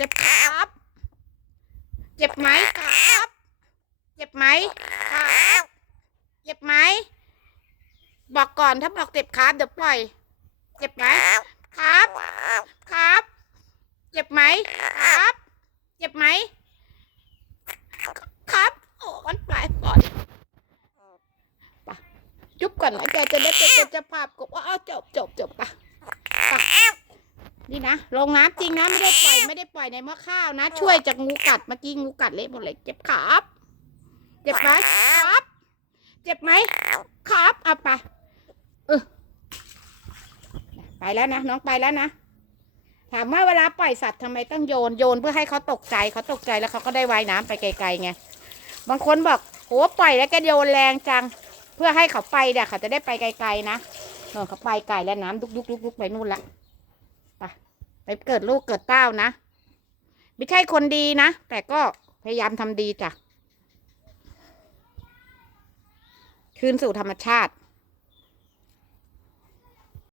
เจ็บครับ เจ็บไหมครับ เจ็บไหมครับ เจ็บไหม บอกก่อนถ้าบอกเจ็บครับเดี๋ยวปล่อย เจ็บไหมครับ ครับ เจ็บไหมครับ เจ็บไหม ครับ โอ้มันปลายก่อนไปจุ๊บก่อนนะแกจะได้เป็นเจะภาพกบว่าอ้าจบจบจบปะไป นี่นะลงน้ำจริงนะไม่ได้ปล่อยไม่ได้ปล่อยในหม้อข้าวนะ ช่วยจากงูกัดเมื่อกี้งูกัดเละหมดเลยเจ็บครับเจ็บไหมครับ เจ็บไหมครับเอาไปเออไปแล้วนะน้องไปแล้วนะถามว่าเวลาปล่อยสัตว์ทำไมต้องโยนโยนเพื่อให้เขาตกใจเขาตกใจแล้วเขาก็ได้ว่ายน้ำไปไกลๆไงบางคนบอกโหปล่อยแล้วแกโยนแรงจัง เพื่อให้เขาไปเดี๋ยเขาจะได้ไปไกลๆนะเออเขาไปไกลแล้วน้ำดุกดุกดุกดุกไปนู่นละ ไปไปเกิดลูกเกิดเต้านะ ไม่ใช่คนดีนะ แต่ก็พยายามทำดีจ้ะ คืนสู่ธรรมชาติ